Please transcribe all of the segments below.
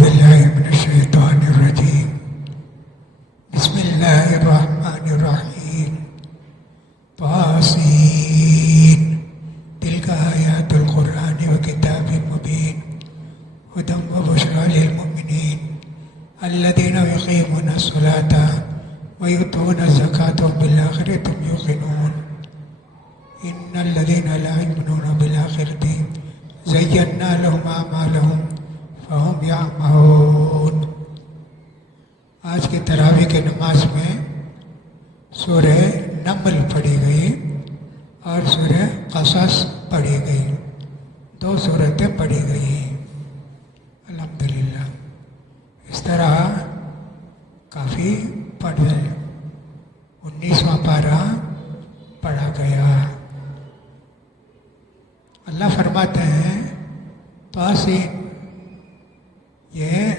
باللہ من الشیطان الرجیم بسم اللہ الرحمن الرحیم طاسین تلک آیات القرآن و کتاب مبین ہدی و بشری للمؤمنین الذین یقیمون الصلاۃ ویؤتون الزکاۃ وبالآخرۃ هم یوقنون ان الذین لا یؤمنون بالآخرۃ زینا لهم اعمالهم فهم یعمہون۔ آج کی تراویح کی نماز میں سورہ نمل پڑھی گئی اور سورہ قصص پڑھی گئی، دو سورتیں پڑھی گئی الحمدللہ۔ اس طرح کافی پڑھ گئے، 19واں پارہ پڑھا گیا۔ اللہ فرماتے ہیں طاسین، یہ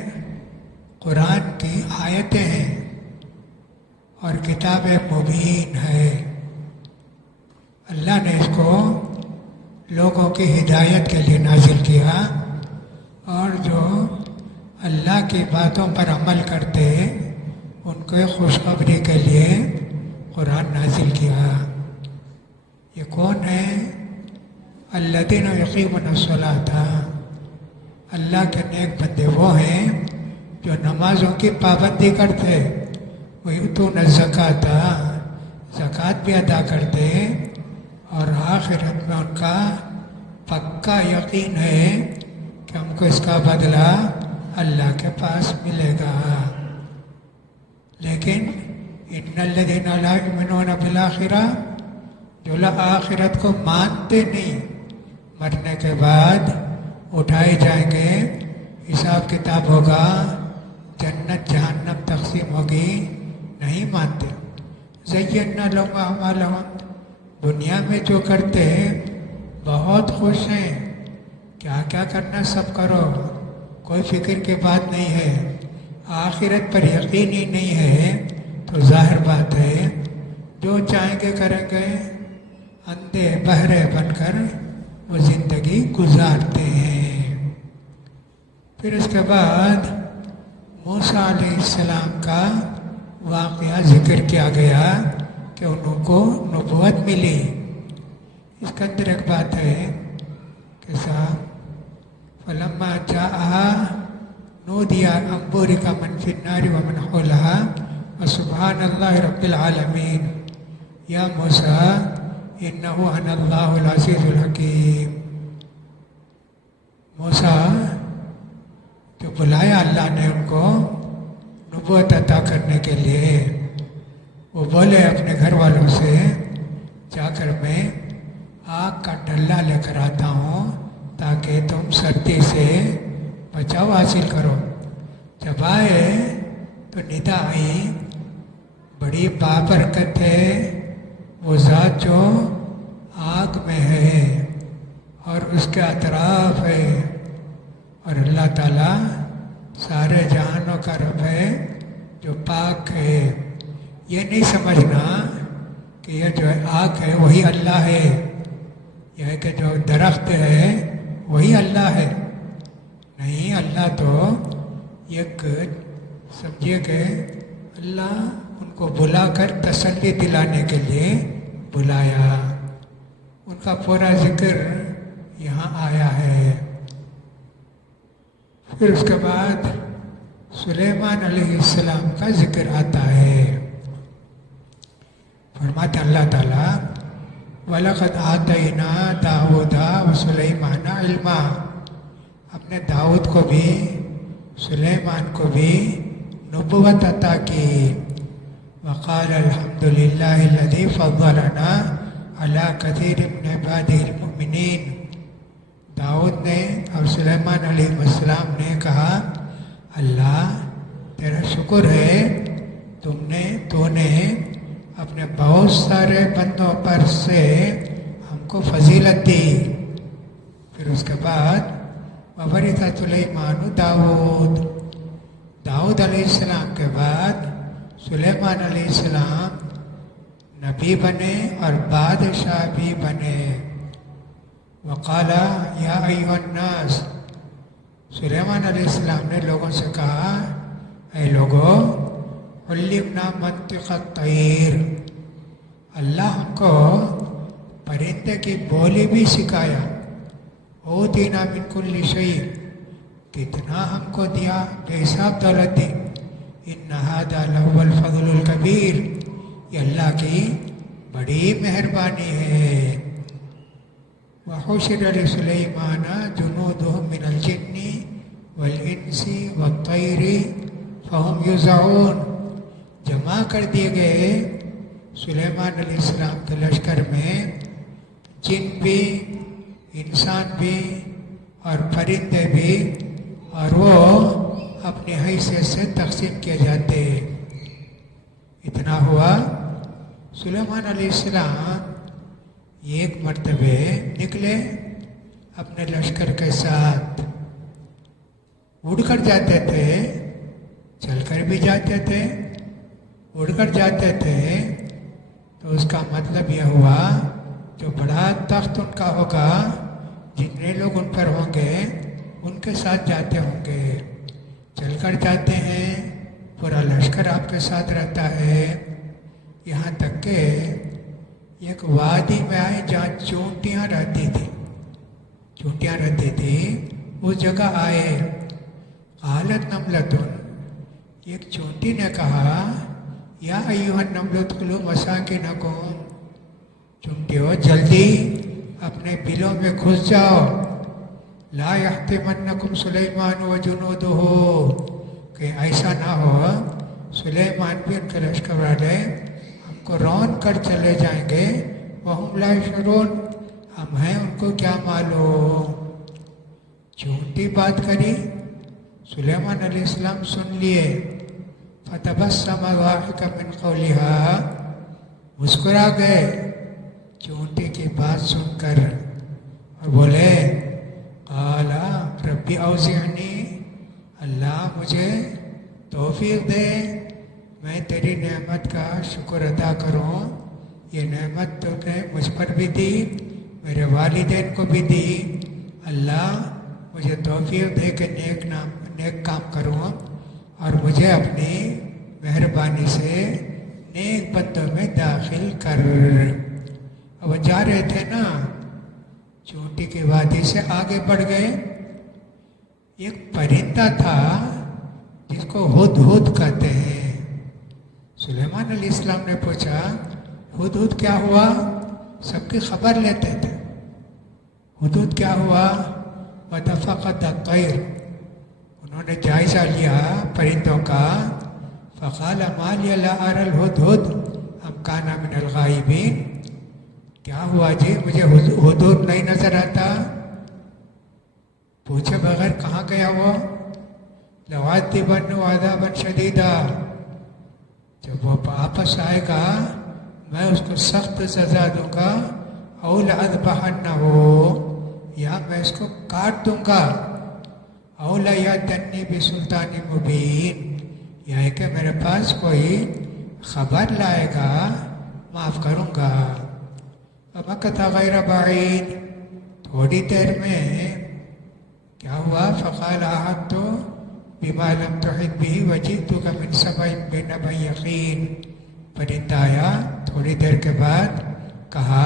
قرآن کی آیتیں ہیں اور کتاب مبین ہے۔ اللہ نے اس کو لوگوں کی ہدایت کے لیے نازل کیا اور جو اللہ کی باتوں پر عمل کرتے ان کو خوشخبری کے لیے قرآن نازل کیا۔ یہ کون ہے؟ الذین یقیمون الصلاۃ، اللہ کے نیک بندے وہ ہیں جو نمازوں کی پابندی کرتے، ویؤتون الزکاۃ، زکوٰۃ بھی ادا کرتے، اور آخرت میں ان کا پکا یقین ہے کہ ہم کو اس کا بدلہ اللہ کے پاس ملے گا۔ لیکن ان الذین لا یؤمنون بالآخرہ، جو لوگ آخرت کو مانتے نہیں، مرنے کے بعد اٹھائے جائیں گے، حساب کتاب ہوگا، جنت جہنم تقسیم ہوگی، نہیں مانتے۔ زینا لهم اعمالهم، دنیا میں جو کرتے ہیں بہت خوش ہیں، کیا کیا کرنا سب کرو، کوئی فکر کی بات نہیں ہے، آخرت پر یقین ہی نہیں ہے، تو ظاہر بات ہے جو چاہیں گے کریں گے، اندھے بہرے بن کر وہ زندگی گزارتے ہیں۔ پھر اس کے بعد موسیٰ علیہ السلام کا واقعہ ذکر کیا گیا کہ انہوں کو نبوت ملی۔ اس کے اندر ایک بات ہے کہ فلما جاءها نودی ان بورک من فی النار ومن حولها وسبحان اللہ رب العالمین یا موسیٰ انہ انا اللہ العزیز الحکیم۔ موسیٰ جو بلایا اللہ نے ان کو نبوت عطا کرنے کے لیے، وہ بولے اپنے گھر والوں سے جا کر میں آگ کا ڈلہ لے کر آتا ہوں تاکہ تم سردی سے بچاؤ حاصل کرو۔ جب آئے تو ندا آئی، بڑی بابرکت ہے وہ ذات جو آگ میں ہے اور اس کے اطراف ہے، اور اللہ تعالیٰ سارے جہانوں کا رب ہے جو پاک ہے۔ یہ نہیں سمجھنا کہ یہ جو آگ ہے وہی اللہ ہے، یہ کہ جو درخت ہے وہی اللہ ہے، نہیں، اللہ تو ایک سمجھیے کہ اللہ ان کو بلا کر تسلی دلانے کے لیے بلایا، ان کا پورا ذکر یہاں آیا ہے۔ پھر اس کے بعد سلیمان علیہ السلام کا ذکر آتا ہے۔ فرماتے اللہ تعالیٰ وَلَقَدْ آتَيْنَا دَاوُودَ وَسُلَيْمَانَ عِلْمًا، اپنے داؤد کو بھی سلیمان کو بھی نبوت عطا کی۔ وقال الحمد للہ الذی فضلنا علی کثیر من عبادہ المؤمنین، داؤد نے اور سلیمان علیہ السلام نے کہا اللہ تیرا شکر ہے، تو نے اپنے بہت سارے بندوں پر سے ہم کو فضیلت دی۔ پھر اس کے بعد وَوَرِثَ سُلَيْمَانُ داؤد علیہ السلام کے بعد سلیمان علیہ السلام نبی بنے اور بادشاہ بھی بنے۔ وقال یا ایھا الناس، سلیمان علیہ السلام نے لوگوں سے کہا اے لوگوں علمنا منطق الطیر، اللہ ہم کو پرندے کی بولی بھی سکھایا، اوتینا من کل شیء، کتنا ہم کو دیا، بے حساب دولت دی، ان ھذا لہو الفضل الکبیر، یہ اللہ کی بڑی مہربانی ہے۔ وحشر لسلیمان جنودہ من الجن والانس والطیر فہم یوزعون، جمع کر دیے گئے سلیمان علیہ السلام کے لشکر میں جن بھی، انسان بھی اور پرندے بھی، اور وہ اپنی حیثیت سے تقسیم کیے جاتے۔ اتنا ہوا سلیمان علیہ السلام ایک مرتبہ نکلے اپنے لشکر کے ساتھ، اڑ کر جاتے تھے، چل کر بھی جاتے تھے، اڑ کر جاتے تھے، تو اس کا مطلب یہ ہوا جو بڑا تخت ان کا ہوگا، جتنے لوگ ان پر ہوں گے ان کے ساتھ جاتے ہوں گے۔ چل کر جاتے ہیں، پورا لشکر آپ کے ساتھ رہتا ہے، یہاں تک کہ ایک وادی میں آئے جہاں چونٹیاں رہتی تھی، اس جگہ آئے۔ قالت نملۃ، ایک چونٹی نے کہا یا ایھا النمل ادخلوا مساکنکم، چونٹیوں جلدی اپنے بلوں میں گھس جاؤ، لا یحطمنکم سلیمان وجنودہ، کہ ایسا نہ ہو سلیمان بھی ان کے لشکر والے ہم کو رون کر چلے جائیں گے، وہم لا یشعرون، ہم ہیں ان کو کیا معلوم۔ چونٹی بات کری، سلیمان علیہ السلام سن لیے، فتبسم ضاحکا من قولها، مسکرا گئے چونٹی کی بات سن کر، اور بولے قال ربی اوزعنی، اللہ مجھے توفیق دے میں تیری نعمت کا شکر ادا کروں، یہ نعمت تو نے مجھ پر بھی دی، میرے والدین کو بھی دی، اللہ مجھے توفیق دے کہ نیک کام کروں، اور مجھے اپنی مہربانی سے نیک بندوں میں داخل کر۔ اب جا رہے تھے نا، چونٹی کی وادی سے آگے بڑھ گئے، ایک پرندہ تھا جس کو ہدہد کہتے ہیں۔ سلیمان علیہ السلام نے پوچھا ہدہد کیا ہوا، سب کی خبر لیتے تھے، ہدہد کیا ہوا؟ وتفقد الطیر، انہوں نے جائزہ لیا پرندوں کا، فقال ما لی لا اری الہدہد ام کان من الغائبین، کیا ہوا جی مجھے ہدہد نہیں نظر آتا، پوچھے بغیر کہاں گیا وہ؟ لأعذبنہ عذابا شدیدا، جب وہ واپس آئے گا میں اس کو سخت سزا دوں گا، او لأذبحنہ، یا میں اس کو کاٹ دوں گا، او لیأتینی بسلطان مبین، یا ہے کہ میرے پاس کوئی خبر لائے گا معاف کروں گا۔ فمکث غیر بعید، تھوڑی دیر میں کیا ہوا؟ فقال احطت بما لم تحط به وجئتک من سبأ بنبأ یقین، پرندہ آیا تھوڑی دیر کے بعد، کہا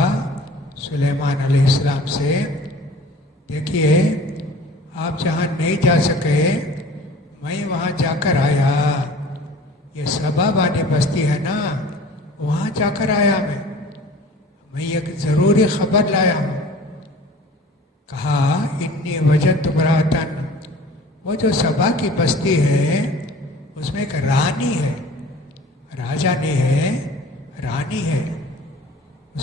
سلیمان علیہ السلام سے دیکھیے آپ جہاں نہیں جا سکے میں وہاں جا کر آیا، یہ سبا والی بستی ہے نا، وہاں جا کر آیا میں ایک ضروری خبر لایا ہوں۔ کہا انی وجدت امرأۃ، وہ جو سبا کی بستی ہے اس میں ایک رانی ہے، راجا نہیں ہے، رانی ہے،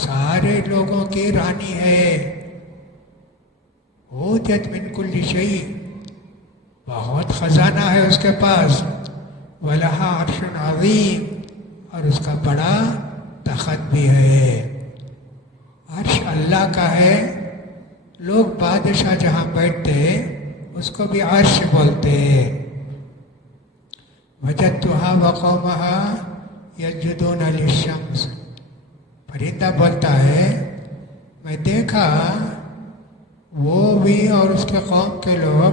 سارے لوگوں کی رانی ہے، اوتیت من کل شیء، بہت خزانہ ہے اس کے پاس، وَلَهَا عَرْشٌ عَظِيمٌ، اور اس کا بڑا تخت بھی ہے، عرش اللہ کا ہے، لوگ بادشاہ جہاں بیٹھتے اس کو بھی عرش بولتے۔ وَجَدتُّهَا وَقَوْمَهَا يَسْجُدُونَ لِلشَّمْسِ، پرندہ بولتا ہے میں دیکھا وہ بھی اور اس کے قوم کے لوگ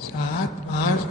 7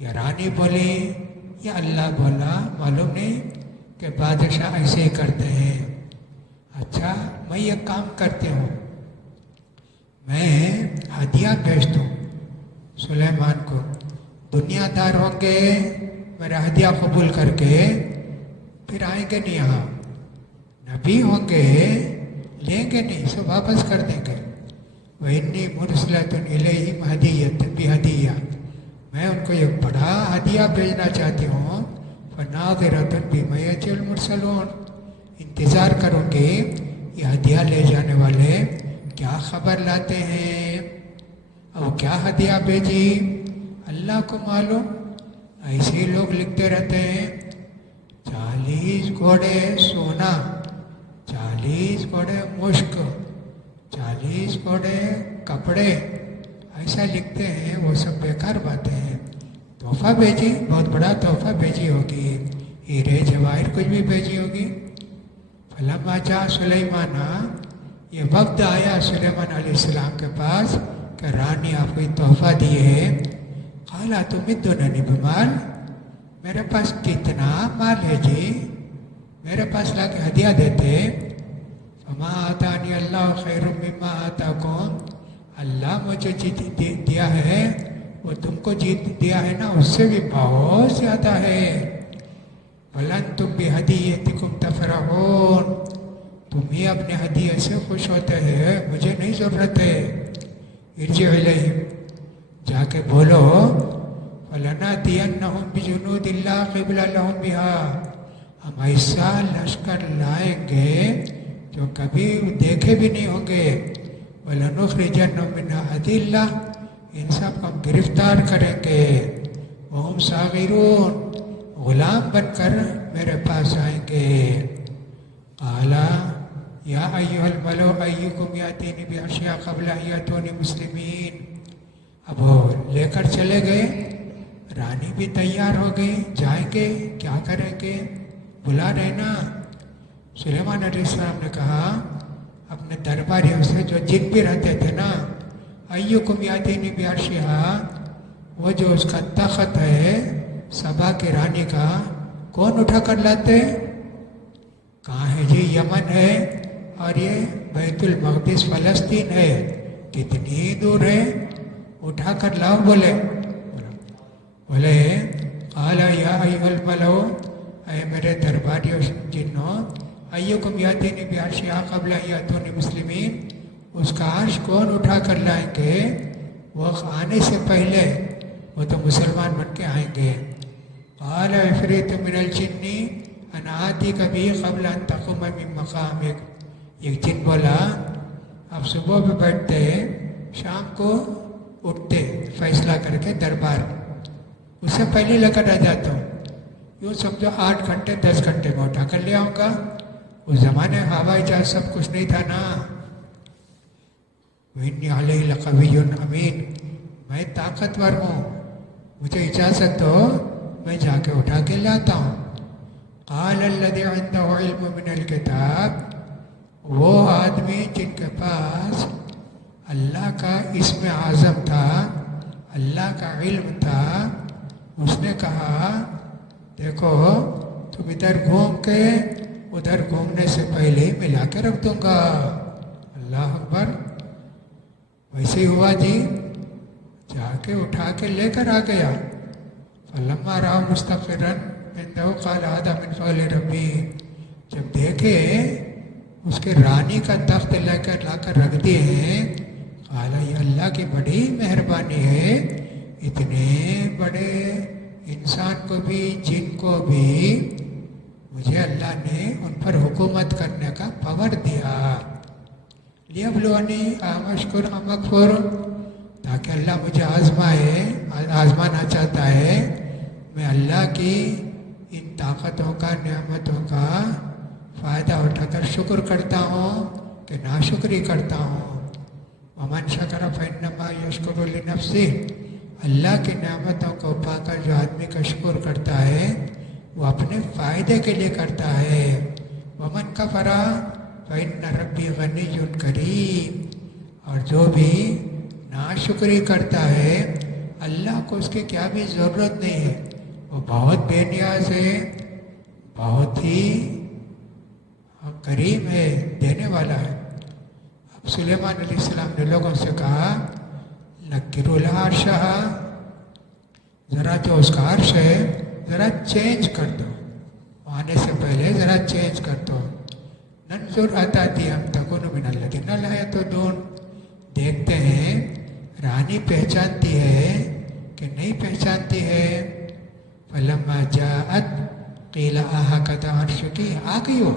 یا رانی بولی یا اللہ بولا معلوم نہیں کہ بادشاہ ایسے ہی کرتے ہیں. اچھا میں یہ کام کرتی ہوں، میں ہدیہ بھیجتا ہوں سلیمان کو. دنیا دار ہوں گے میرا ہدیہ قبول کر کے پھر آئیں گے نہیں یہاں. نبی ہوں گے لیں گے نہیں، سب واپس کر دیں گے. وَإِنِّي مُرْسِلَةٌ إِلَيْهِمْ هَدِيَّةً بِهَدِيَّةٍ، میں ان کو ایک بڑا ہدیہ بھیجنا چاہتی ہوں. فَنَاظِرَةٌ بِمَا يَرْجِعُ الْمُرْسَلُونَ، انتظار کروں گے یہ ہدیہ لے جانے والے کیا خبر لاتے ہیں اور کیا ہدیہ بھیجی اللہ کو معلوم. ایسے ہی لوگ لکھتے رہتے ہیں 40 گھوڑے سونا، 40 گھوڑے مشک، 40 گھوڑے کپڑے، ایسا لکھتے ہیں. وہ سب بیکار باتیں ہیں. تحفہ بھیجی، بہت بڑا تحفہ بھیجی ہوگی، ہیرے جواہر کچھ بھی بھیجی ہوگی. فلما جاء سلیمان، یہ وقت آیا سلیمان علیہ السلام کے پاس کہ رانی آپ کو تحفہ دیے ہے. قال اتمدوننی بمال، میرے پاس کتنا مال ہے جی، میرے پاس لا کے ہدیہ دیتے. فما آتانی اللہ خیر مما آتاکم، اللہ مجھے جیت دیا ہے وہ تم کو جیت دیا ہے نا اس سے بھی بہت زیادہ ہے. وَلَنْتُمْ بِهَدِيَّتِكُمْ تَفْرَحُونَ، تم ہی اپنے ہدیے سے خوش ہوتے ہیں، مجھے نہیں ضرورت ہے. ارجع الیہم، جا کے بولو فَلَنَأْتِيَنَّهُمْ بِجُنُودٍ لَا قِبْلَ لَهُمْ بِهَا، ہم ایسا لشکر لائیں گے جو کبھی دیکھے بھی نہیں ہوں گے. وَلَنُخْرِجَنَّهُمْ مِنْهَا أَذِلَّةً، ان سب کو ہم گرفتار کریں گے. وَهُمْ صَاغِرُونَ، غلام بن کر میرے پاس آئیں گے. قَالَ يَا أَيُّهَا الْمَلَأُ أَيُّكُمْ يَأْتِينِي بِعَرْشِهَا قَبْلَ أَنْ يَأْتُونِي مُسْلِمِينَ. اب وہ لے کر چلے گئے، رانی بھی تیار ہو گئی، جائیں گے کیا کریں گے، بلا رہے نا. سلیمان علیہ السلام نے کہا اپنے درباریوں سے جو جن بھی رہتے تھے نا، ایکم یاتینی بعرشہا، وہ جو اس کا تخت ہے سبا کی رانی کا، کون اٹھا کر لاتے؟ کہاں ہے جی؟ یمن ہے اور یہ بیت المقدس فلسطین ہے، کتنی دور ہے، اٹھا کر لاؤ. بولے قال یا ایھا الملأ، اے میرے درباریوں جنوں، ایکم یاتینی بعرشہا قبل ان یاتونی مسلمین، اس کا عرش کون اٹھا کر لائیں گے؟ وہ آنے سے پہلے وہ تو مسلمان بن کے آئیں گے. قال عفریت من الجن انا آتیک بہ قبل ان تقوم من مقامک، ایک جن بولا اب صبح بھی بیٹھتے شام کو اٹھتے فیصلہ کر کے دربار، اس سے پہلے لے کر آ جاتا ہوں. یوں سمجھو 8 گھنٹے 10 گھنٹے میں اٹھا کر لے آؤں گا. اس زمانے ہوائی جہاز سب کچھ نہیں تھا نا. وَإِنِّي عَلَيْهِ لَقَوِيٌّ أَمِينٌ، میں طاقتور ہوں، مجھے اجازت دو میں جا کے اٹھا کے لاتا ہوں. قال الذي عنده علم من الكتاب، وہ آدمی جن کے پاس اللہ کا اسم اعظم تھا، اللہ کا علم تھا، اس نے کہا دیکھو تم ادھر گھوم کے ادھر گھومنے سے پہلے ہی ملا کے رکھ دوں گا. اللہ اکبر. ویسے ہی ہوا جی، جا کے اٹھا کے لے کر آ گیا. فلما رأى مستقرا عنده قال هذا من فضل ربی، جب دیکھے اس کے رانی کا تخت لے کر لا کر رکھ دیے ہیں، قال یہ اللہ کی بڑی مہربانی ہے، اتنے بڑے انسان کو بھی جن کو بھی مجھے اللہ نے ان پر حکومت کرنے کا پاور دیا. لیبلونی امشکر ام اکفر، تاکہ اللہ مجھے آزمانا چاہتا ہے میں اللہ کی ان طاقتوں کا نعمتوں کا فائدہ اٹھا کر شکر کرتا ہوں کہ ناشکری کرتا ہوں. ومن شکر فإنما یشکر لنفسہ، اللہ کی نعمتوں کو پا کر جو آدمی کا شکر کرتا ہے وہ اپنے فائدے کے لیے کرتا ہے. ومن کفر فإن ربی غنی کریم، اور جو بھی ناشکری کرتا ہے اللہ کو اس کی کیا بھی ضرورت نہیں ہے، وہ بہت بے نیاز ہے، بہت ہی کریم ہے، دینے والا ہے۔ اب سلیمان علیہ السلام نے لوگوں سے کہا لکروا العرشہ، ذرا جو اس کا عرش ہے ذرا چینج کر دو، آنے سے پہلے ذرا چینج کر دو۔ ننظر اتاتی ہم تکون من الذین لا یہتدون، دیکھتے ہیں رانی پہچانتی ہے کہ نہیں پہچانتی ہے۔ فلما جاءت قیل اہکت عرشک، آ گئی وہ،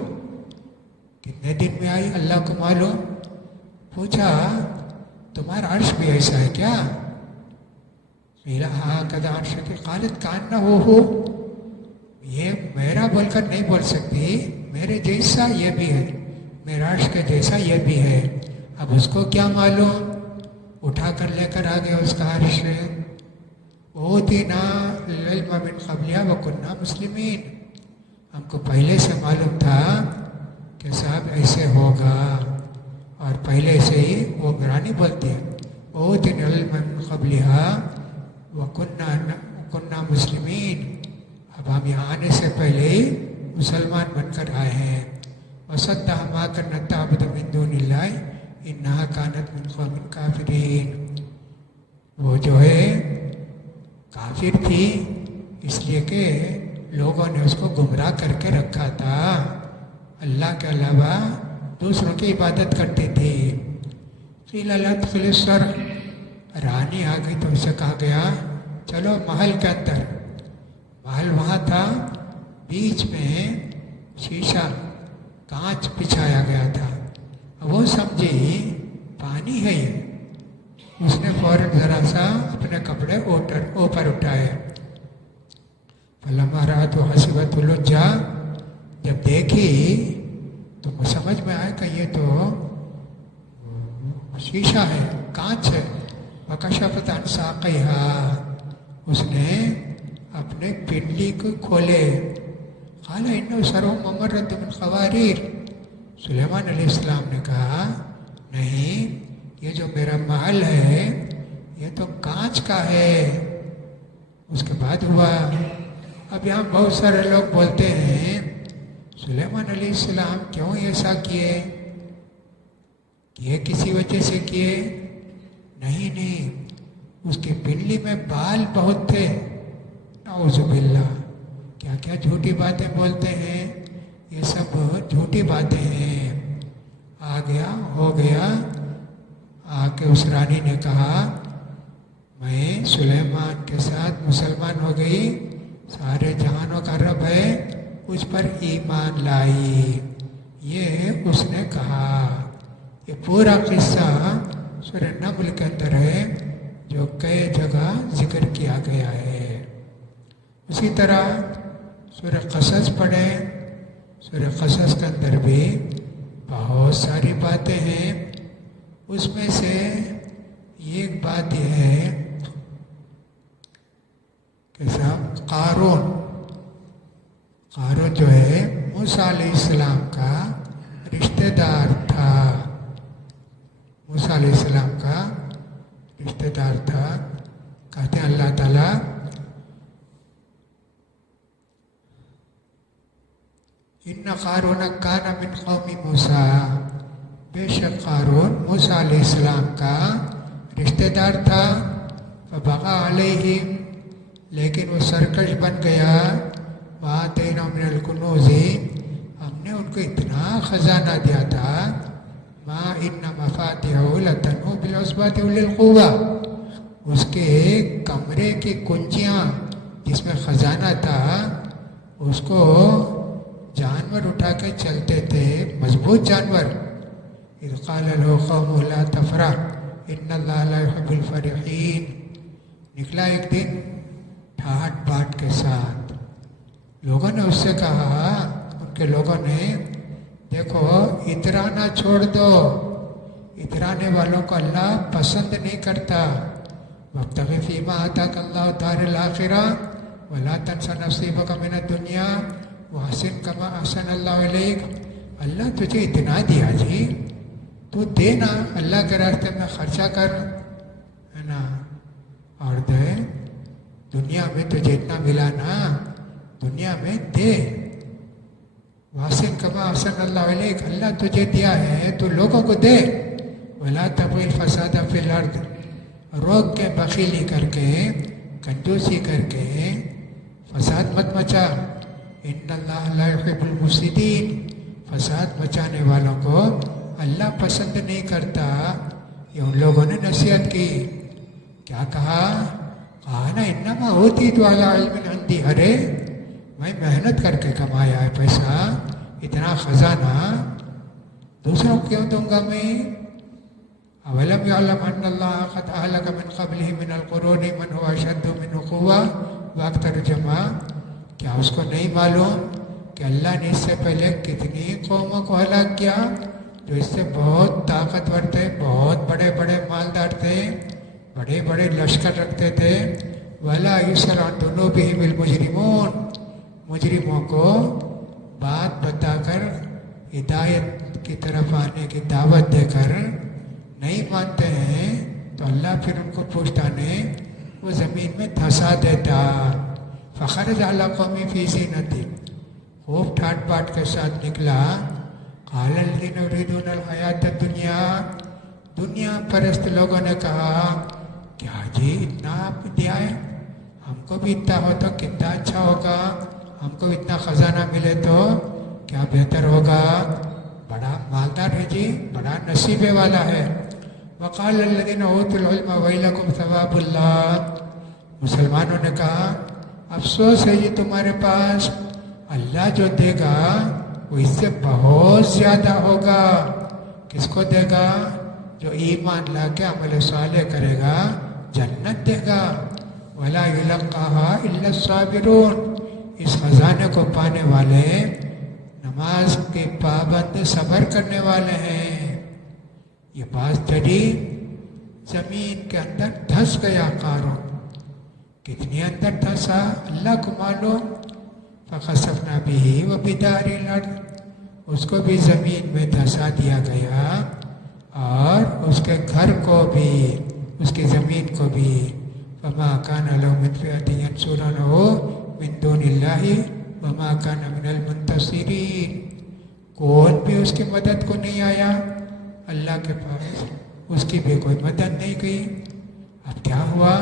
کتنے دن میں آئی اللہ کو معلوم۔ پوچھا تمہارا عرش بھی ایسا ہے کیا؟ قیل اہکت عرشک قالت کأنہ ہو، یہ میرا بول کر نہیں بول سکتی، میرے جیسا یہ بھی ہے، میرا عرش کے جیسا یہ بھی ہے۔ اب اس کو کیا معلوم، اٹھا کر لے کر آ گیا اس کا عرش۔ اوتینا العلم من قبلها وکنا مسلمین، ہم کو پہلے سے معلوم تھا کہ صاحب ایسے ہوگا، اور پہلے سے ہی وہ گرانی بولتی ہے اوتینا العلم من قبلها وکنا مسلمین، اب ہم یہاں آنے سے پہلے ہی مسلمان بن کر آئے ہیں۔ وَصَدَّقَ مَا كَانَتْ تَعْبُدُ مِن دُونِ اللَّهِ إِنَّهَا كَانَتْ مِن قَوْمٍ كَافِرِينَ، وہ جو ہے کافر تھی اس لیے کہ لوگوں نے اس کو گمراہ کر کے رکھا تھا، اللہ کے علاوہ دوسروں کی عبادت کرتی تھی۔ قِيلَ لَا ادْخُلِ الصَّرْحَ، رانی آ گئی تو اسے کہا گیا چلو محل کے اندر۔ محل وہاں تھا، بیچ میں شیشہ کانچ بچھایا گیا تھا، وہ سمجھی پانی ہے یہ، اس نے فوراً ذرا سا اپنے کپڑے اوپر اٹھائے۔ فلما رأت حسبت لجا، جب دیکھی تو سمجھ میں آیا کہ یہ تو شیشہ ہے، کانچ ہے۔ وکشفت عن ساقیہا، اس نے اپنے پنڈلی کو کھولے۔ قال انہ سرو ممرد من قواریر، سلیمان علیہ السلام نے کہا نہیں، یہ جو میرا محل ہے یہ تو کانچ کا ہے۔ اس کے بعد ہوا، اب یہاں بہت سارے لوگ بولتے ہیں سلیمان علیہ السلام کیوں ایسا کیے، یہ کسی وجہ سے کیے؟ نہیں، اس کی پنڈلی میں بال بہت تھے، نعوذ باللہ، کیا کیا جھوٹی باتیں بولتے ہیں، یہ سب جھوٹی باتیں ہیں۔ آ گیا ہو گیا، آ کے اس رانی نے کہا میں سلیمان کے ساتھ مسلمان ہو گئی، سارے جہانوں کا رب ہے، اس پر ایمان لائی، یہ اس نے کہا۔ یہ پورا قصہ سورہ نمل کے اندر ہے جو کئی جگہ ذکر کیا گیا ہے۔ اسی طرح سورہ قصص پڑھیں، سورہ قصص کے اندر بھی بہت ساری باتیں ہیں، اس میں سے ایک بات یہ ہے کہ صاحب قارون جو ہے موسیٰ علیہ السلام کا رشتہ دار تھا، موسیٰ علیہ السلام کا رشتہ دار تھا۔ کہتے ہیں اللہ تعالیٰ ان قارون کان من قوم موسیٰ، بے شک قارون موسیٰ علیہ السلام کا رشتہ دار تھا۔ فبغى علیہم، لیکن وہ سرکش بن گیا۔ وآتیناہم من الکنوز، ہم نے ان کو اتنا خزانہ دیا تھا۔ ما ان مفاتحہ لتنوء بالعصبۃ اولي القوہ، اس کے کمرے کی کنجیاں جس میں خزانہ تھا اس کو جانور اٹھا کے چلتے تھے، مضبوط جانور۔ اذ قال له قومه لا تفرح ان اللہ لا يحب الفرحین، نکلا ایک دن ٹھاٹ باٹ کے ساتھ، لوگوں نے اس سے کہا، ان کے لوگوں نے دیکھو اترانا چھوڑ دو، اترانے والوں کو اللہ پسند نہیں کرتا۔ وابتغ فیما آتاک اللہ الدار الآخرہ ولا تنس نصیبک من الدنیا واحسن کما احسن اللہ علیک، اللہ تجھے اتنا دیا جی، تو دینا، اللہ کے راستے میں خرچہ کر، ہے نا، اور دے دنیا میں تجھے اتنا ملا نا، دنیا میں دے. واسن کما احسن اللہ علیک، اللہ تجھے دیا ہے تو لوگوں کو دے. ولا تبغی الفساد فی الارض، روک کے بخیلی کر کے کنجوسی کر کے فساد مت مچا. ان اللہ لا یحب المفسدین، فساد مچانے والوں کو اللہ پسند نہیں کرتا. یہ ان لوگوں نے نصیحت کی. کیا کہا؟ نا انما اوتیت علی علم عندی، ارے میں محنت کر کے کمایا ہے پیسہ، اتنا خزانہ دوسروں کو کیوں دوں گا میں؟ اولم یعلم ان اللہ قد اہلک من قبلہ من القرون من هو اشد منہ قوۃ واکثر جمعا. کیا اس کو نہیں معلوم کہ اللہ نے اس سے پہلے کتنی قوموں کو ہلاک کیا جو اس سے بہت طاقتور تھے، بہت بڑے بڑے مالدار تھے، بڑے بڑے لشکر رکھتے تھے. وَلَا يُسْأَلُ عَنْ ذُنُوبِهِمُ الْمُجْرِمُونَ، مجرموں کو بات بتا کر ہدایت کی طرف آنے کی دعوت دے کر نہیں مانتے ہیں تو اللہ پھر ان کو پوچھتا نہیں، وہ زمین میں دھسا دیتا. فخرج علی قومی فی زینتی، خوب ٹھاٹ باٹ کے ساتھ نکلا. قال الذین یریدون الحیات الدنیا، دنیا پرست لوگوں نے کہا کیا جی اتنا آپ دیا ہے، ہم کو بھی اتنا ہو تو کتنا اچھا ہوگا، ہم کو اتنا خزانہ ملے تو کیا بہتر ہوگا، بڑا مالدار ہے جی، بڑا نصیبے والا ہے. وقال الذین اوتوا العلم ویلکم ثواب اللہ، مسلمانوں نے کہا افسوس ہے جی تمہارے پاس، اللہ جو دے گا وہ اس سے بہت زیادہ ہوگا. کس کو دے گا؟ جو ایمان لا کے عمل صالح کرے گا جنت دے گا. ولا یلقاها الا الصابرون، اس خزانے کو پانے والے نماز کے پابند صبر کرنے والے ہیں. یہ بات چلی، زمین کے اندر دھس گیا قارون. کتنی اندر دھسا اللہ کو معلوم. فخسفنا به وبدار الارض، اس کو بھی زمین میں دھسا دیا گیا اور اس کے گھر کو بھی، اس کی زمین کو بھی. فما كان له من فئة ينصرونه من دون الله وما كان من المنتصرين، کون بھی اس کی مدد کو نہیں آیا اللہ کے پاس، اس کی بھی کوئی مدد نہیں کی. اب کیا ہوا؟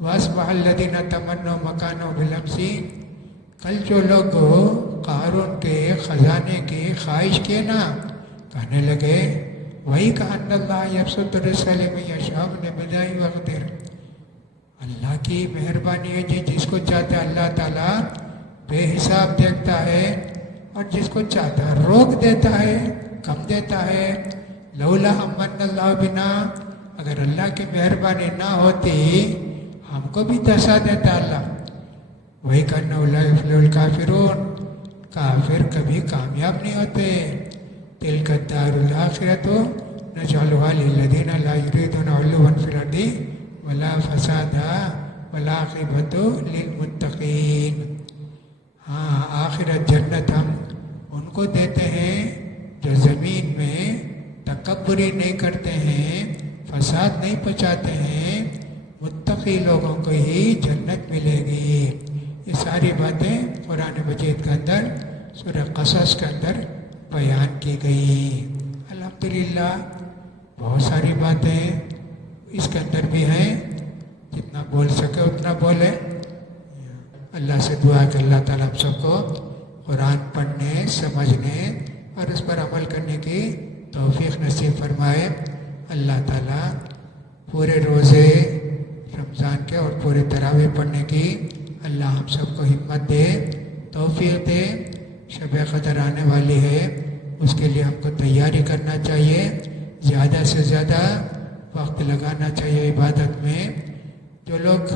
وَأَصْبَحَ الَّذِينَ تَمَنَّوْا مَكَانَهُ بِالْأَمْسِ، کل جو لوگ قارون کے خزانے کی خواہش کیے نا، کہنے لگے وہی کأن اللہ یبسط الرزق لمن یشاء من عبادہ ویقدر، اللہ کی مہربانی ہے جی، جس کو چاہتا ہے اللہ تعالیٰ بے حساب دیکھتا ہے اور جس کو چاہتا ہے روک دیتا ہے، کم دیتا ہے. لولا امن اللہ بنا، اگر اللہ کی مہربانی نہ ہوتی ہم کو بھی دھسا دیتا اللہ. وہی کرنا لا یفلح الکافرون، کافر کبھی کامیاب نہیں ہوتے. تلک الدار الآخرۃ نجعلها للذین لا یریدون علوا فی الارض ولا فسادا والعاقبۃ للمتقین. ہاں آخرت جنت ہم ان کو دیتے ہیں جو زمین میں تکبری نہیں کرتے ہیں، فساد نہیں پہنچاتے ہیں. متقی لوگوں کو ہی جنت ملے گی. یہ ساری باتیں قرآن مجید کے اندر سورہ قصص کے اندر بیان کی گئی. الحمدللہ بہت ساری باتیں اس کے اندر بھی ہیں، جتنا بول سکے اتنا بولے. اللہ سے دعا کہ اللہ تعالیٰ ہم سب کو قرآن پڑھنے، سمجھنے اور اس پر عمل کرنے کی توفیق نصیب فرمائے. اللہ تعالیٰ پورے روزے رمضان کے اور پورے تراویح پڑھنے کی اللہ ہم سب کو ہمت دے، توفیق دے. شب قدر آنے والی ہے، اس کے لیے ہم کو تیاری کرنا چاہیے، زیادہ سے زیادہ وقت لگانا چاہیے عبادت میں. جو لوگ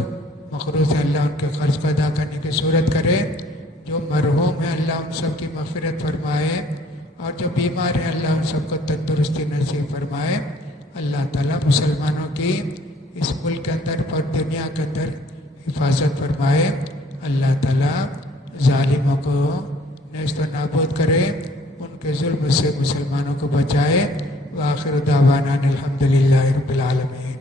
مقروض ہے اللہ ان کے قرض کو ادا کرنے کی صورت کرے. جو مرحوم ہے اللہ ان سب کی مغفرت فرمائے، اور جو بیمار ہے اللہ ان سب کو تندرستی نصیب فرمائے. اللہ تعالیٰ مسلمانوں کی اس ملک کے اندر اور دنیا کے اندر حفاظت فرمائے. اللہ تعالیٰ ظالموں کو نیست و نابود کرے، ان کے ظلم سے مسلمانوں کو بچائے. وآخر دعوانا الحمدللہ رب العالمین.